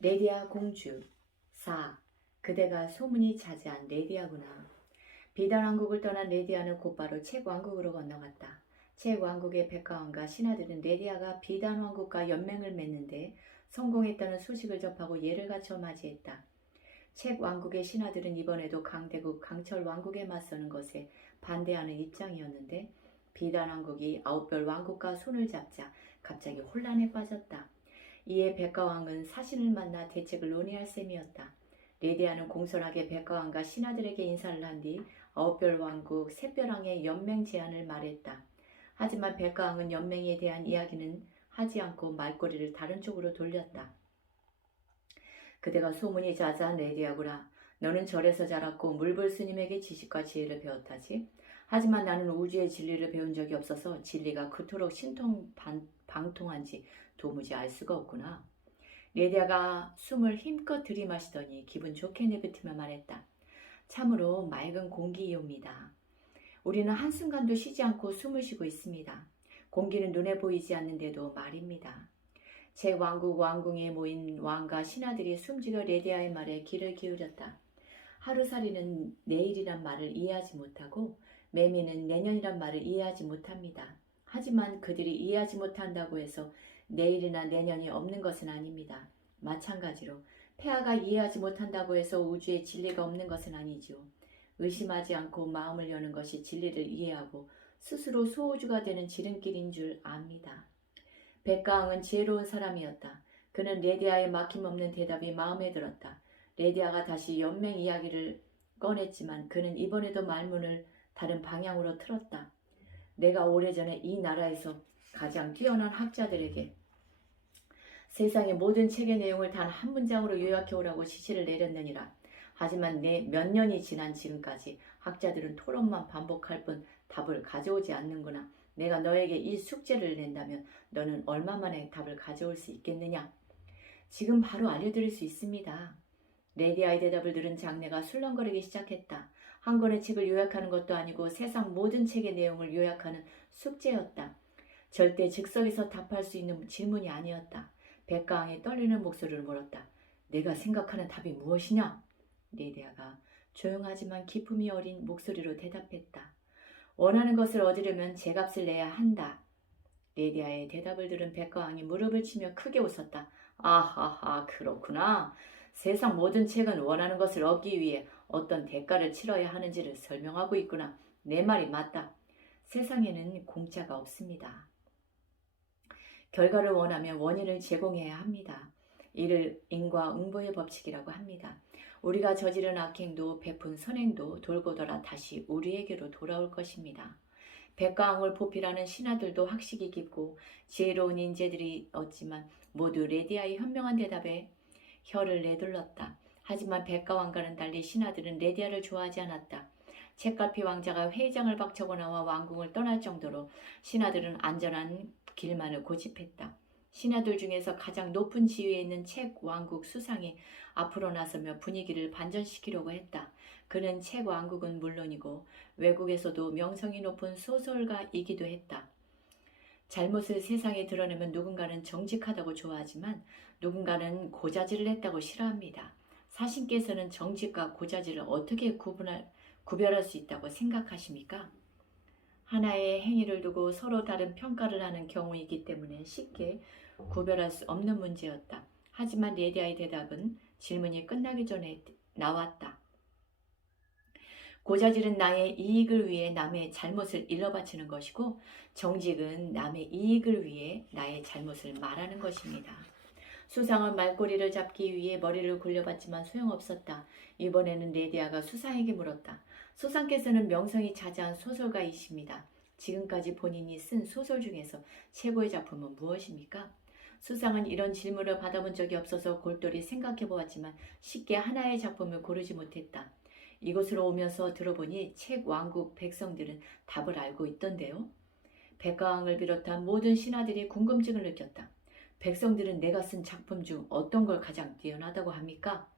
레디아 공주 4. 그대가 소문이 자자한 레디아구나. 비단왕국을 떠난 레디아는 곧바로 책왕국으로 건너갔다. 책왕국의 백가왕과 신하들은 레디아가 비단왕국과 연맹을 맺는데 성공했다는 소식을 접하고 예를 갖춰 맞이했다. 책왕국의 신하들은 이번에도 강대국 강철왕국에 맞서는 것에 반대하는 입장이었는데 비단왕국이 아홉별 왕국과 손을 잡자 갑자기 혼란에 빠졌다. 이에 백가왕은 사신을 만나 대책을 논의할 셈이었다. 레디아는 공손하게 백가왕과 신하들에게 인사를 한 뒤 아홉별 왕국 샛별왕의 연맹 제안을 말했다. 하지만 백가왕은 연맹에 대한 이야기는 하지 않고 말꼬리를 다른 쪽으로 돌렸다. 그대가 소문이 자자한 레디아구나. 너는 절에서 자랐고 물불 스님에게 지식과 지혜를 배웠다지. 하지만 나는 우주의 진리를 배운 적이 없어서 진리가 그토록 신통방통한지 도무지 알 수가 없구나. 레디아가 숨을 힘껏 들이마시더니 기분 좋게 내뱉으며 말했다. 참으로 맑은 공기이옵니다. 우리는 한순간도 쉬지 않고 숨을 쉬고 있습니다. 공기는 눈에 보이지 않는데도 말입니다. 제 왕국 왕궁에 모인 왕과 신하들이 숨죽여 레디아의 말에 귀를 기울였다. 하루살이는 내일이란 말을 이해하지 못하고 매미는 내년이란 말을 이해하지 못합니다. 하지만 그들이 이해하지 못한다고 해서 내일이나 내년이 없는 것은 아닙니다. 마찬가지로 폐하가 이해하지 못한다고 해서 우주에 진리가 없는 것은 아니지요. 의심하지 않고 마음을 여는 것이 진리를 이해하고 스스로 소우주가 되는 지름길인 줄 압니다. 백가왕은 지혜로운 사람이었다. 그는 레디아의 막힘없는 대답이 마음에 들었다. 레디아가 다시 연맹 이야기를 꺼냈지만 그는 이번에도 말문을 다른 방향으로 틀었다. 내가 오래전에 이 나라에서 가장 뛰어난 학자들에게 세상의 모든 책의 내용을 단 한 문장으로 요약해오라고 지시를 내렸느니라. 하지만 몇 년이 지난 지금까지 학자들은 토론만 반복할 뿐 답을 가져오지 않는구나. 내가 너에게 이 숙제를 낸다면 너는 얼마 만에 답을 가져올 수 있겠느냐? 지금 바로 알려드릴 수 있습니다. 레디아의 대답을 들은 장내가 술렁거리기 시작했다. 한 권의 책을 요약하는 것도 아니고 세상 모든 책의 내용을 요약하는 숙제였다. 절대 즉석에서 답할 수 있는 질문이 아니었다. 백가왕이 떨리는 목소리를 물었다. 내가 생각하는 답이 무엇이냐? 레디아가 조용하지만 기품이 어린 목소리로 대답했다. 원하는 것을 얻으려면 제값을 내야 한다. 레디아의 대답을 들은 백가왕이 무릎을 치며 크게 웃었다. 아하하, 그렇구나. 세상 모든 책은 원하는 것을 얻기 위해 어떤 대가를 치러야 하는지를 설명하고 있구나. 내 말이 맞다. 세상에는 공짜가 없습니다. 결과를 원하면 원인을 제공해야 합니다. 이를 인과응보의 법칙이라고 합니다. 우리가 저지른 악행도 베푼 선행도 돌고 돌아 다시 우리에게로 돌아올 것입니다. 백가왕을 보필하는 신하들도 학식이 깊고 지혜로운 인재들이었지만 모두 레디아의 현명한 대답에 혀를 내둘렀다. 하지만 백가왕과는 달리 신하들은 레디아를 좋아하지 않았다. 책갈피 왕자가 회의장을 박차고 나와 왕궁을 떠날 정도로 신하들은 안전한 길만을 고집했다. 신하들 중에서 가장 높은 지위에 있는 책 왕국 수상이 앞으로 나서며 분위기를 반전시키려고 했다. 그는 책 왕국은 물론이고 외국에서도 명성이 높은 소설가이기도 했다. 잘못을 세상에 드러내면 누군가는 정직하다고 좋아하지만 누군가는 고자질을 했다고 싫어합니다. 사신께서는 정직과 고자질을 어떻게 구별할 수 있다고 생각하십니까? 하나의 행위를 두고 서로 다른 평가를 하는 경우이기 때문에 쉽게 구별할 수 없는 문제였다. 하지만 레디아의 대답은 질문이 끝나기 전에 나왔다. 고자질은 나의 이익을 위해 남의 잘못을 일러바치는 것이고 정직은 남의 이익을 위해 나의 잘못을 말하는 것입니다. 수상은 말꼬리를 잡기 위해 머리를 굴려봤지만 소용없었다. 이번에는 레디아가 수상에게 물었다. 수상께서는 명성이 자자한 소설가이십니다. 지금까지 본인이 쓴 소설 중에서 최고의 작품은 무엇입니까? 수상은 이런 질문을 받아본 적이 없어서 골똘히 생각해보았지만 쉽게 하나의 작품을 고르지 못했다. 이곳으로 오면서 들어보니 책 왕국 백성들은 답을 알고 있던데요. 백가왕을 비롯한 모든 신하들이 궁금증을 느꼈다. 백성들은 내가 쓴 작품 중 어떤 걸 가장 뛰어나다고 합니까?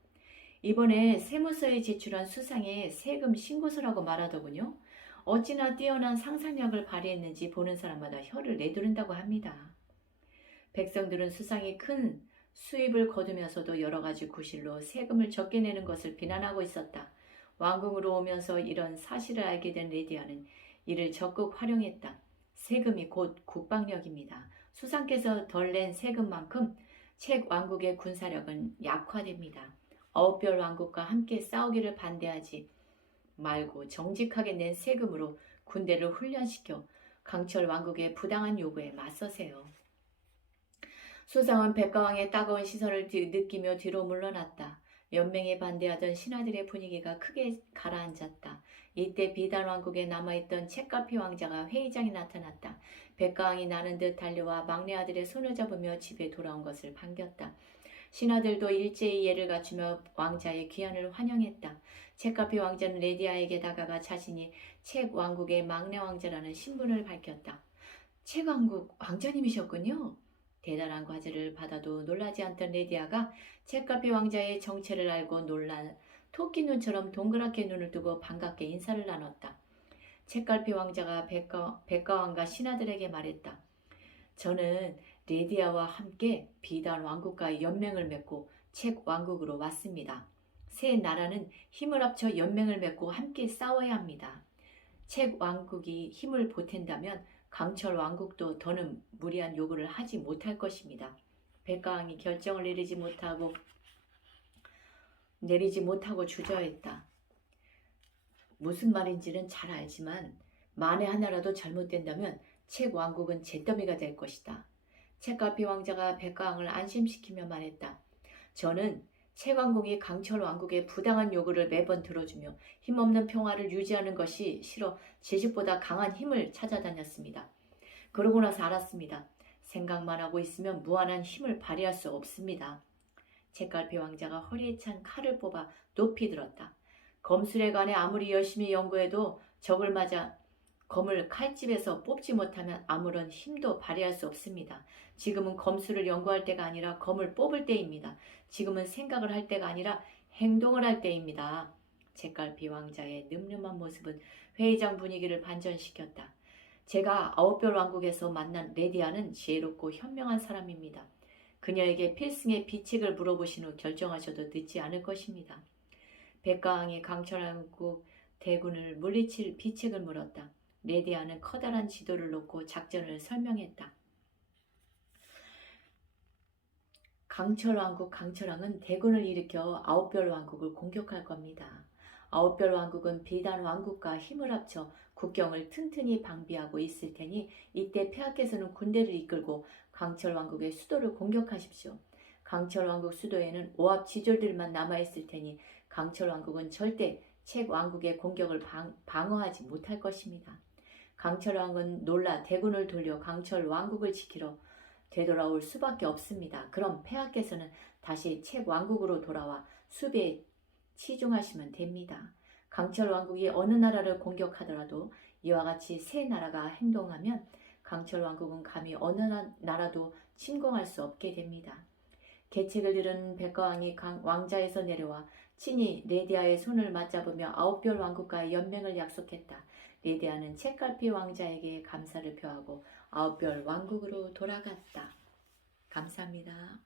이번에 세무서에 제출한 수상의 세금 신고서라고 말하더군요. 어찌나 뛰어난 상상력을 발휘했는지 보는 사람마다 혀를 내두른다고 합니다. 백성들은 수상이 큰 수입을 거두면서도 여러 가지 구실로 세금을 적게 내는 것을 비난하고 있었다. 왕궁으로 오면서 이런 사실을 알게 된 레디아는 이를 적극 활용했다. 세금이 곧 국방력입니다. 수상께서 덜 낸 세금만큼 책 왕국의 군사력은 약화됩니다. 9별 왕국과 함께 싸우기를 반대하지 말고 정직하게 낸 세금으로 군대를 훈련시켜 강철 왕국의 부당한 요구에 맞서세요. 수상은 백가왕의 따가운 시선을 느끼며 뒤로 물러났다. 연맹에 반대하던 신하들의 분위기가 크게 가라앉았다. 이때 비단 왕국에 남아있던 책가피 왕자가 회의장에 나타났다. 백가왕이 나는 듯 달려와 막내 아들의 손을 잡으며 집에 돌아온 것을 반겼다. 신하들도 일제히 예를 갖추며 왕자의 귀환을 환영했다. 책가피 왕자는 레디아에게 다가가 자신이 책 왕국의 막내 왕자라는 신분을 밝혔다. 책 왕국 왕자님이셨군요. 대단한 과제를 받아도 놀라지 않던 레디아가 책가피 왕자의 정체를 알고 놀란 토끼 눈처럼 동그랗게 눈을 뜨고 반갑게 인사를 나눴다. 책가피 왕자가 백가왕과 신하들에게 말했다. 저는 레디아와 함께 비단 왕국과의 연맹을 맺고 책 왕국으로 왔습니다. 세 나라는 힘을 합쳐 연맹을 맺고 함께 싸워야 합니다. 책 왕국이 힘을 보탠다면 강철 왕국도 더는 무리한 요구를 하지 못할 것입니다. 백가왕이 결정을 내리지 못하고 주저했다. 무슨 말인지는 잘 알지만 만에 하나라도 잘못된다면 책 왕국은 잿더미가 될 것이다. 책가피 왕자가 백가왕을 안심시키며 말했다. 저는 책 왕국이 강철 왕국의 부당한 요구를 매번 들어주며 힘없는 평화를 유지하는 것이 싫어 제 집보다 강한 힘을 찾아다녔습니다. 그러고 나서 알았습니다. 생각만 하고 있으면 무한한 힘을 발휘할 수 없습니다. 책갈피 왕자가 허리에 찬 칼을 뽑아 높이 들었다. 검술에 관해 아무리 열심히 연구해도 적을 맞아 검을 칼집에서 뽑지 못하면 아무런 힘도 발휘할 수 없습니다. 지금은 검술을 연구할 때가 아니라 검을 뽑을 때입니다. 지금은 생각을 할 때가 아니라 행동을 할 때입니다. 책갈피 왕자의 늠름한 모습은 회의장 분위기를 반전시켰다. 제가 9별 왕국에서 만난 레디아는 지혜롭고 현명한 사람입니다. 그녀에게 필승의 비책을 물어보신 후 결정하셔도 늦지 않을 것입니다. 백가왕이 강철왕국 대군을 물리칠 비책을 물었다. 레디아는 커다란 지도를 놓고 작전을 설명했다. 강철왕은 대군을 일으켜 9별 왕국을 공격할 겁니다. 9별 왕국은 비단 왕국과 힘을 합쳐 국경을 튼튼히 방비하고 있을 테니 이때 폐하께서는 군대를 이끌고 강철왕국의 수도를 공격하십시오. 강철왕국 수도에는 오합 지졸들만 남아있을 테니 강철왕국은 절대 책 왕국의 공격을 방어하지 못할 것입니다. 강철왕은 놀라 대군을 돌려 강철왕국을 지키러 되돌아올 수밖에 없습니다. 그럼 폐하께서는 다시 책 왕국으로 돌아와 수비에 치중하시면 됩니다. 강철왕국이 어느 나라를 공격하더라도 이와 같이 세 나라가 행동하면 강철왕국은 감히 어느 나라도 침공할 수 없게 됩니다. 계책을 들은 백가왕이 왕자에서 내려와 친히 레디아의 손을 맞잡으며 9별 왕국과의 연맹을 약속했다. 레디아는 책갈피 왕자에게 감사를 표하고 9별 왕국으로 돌아갔다. 감사합니다.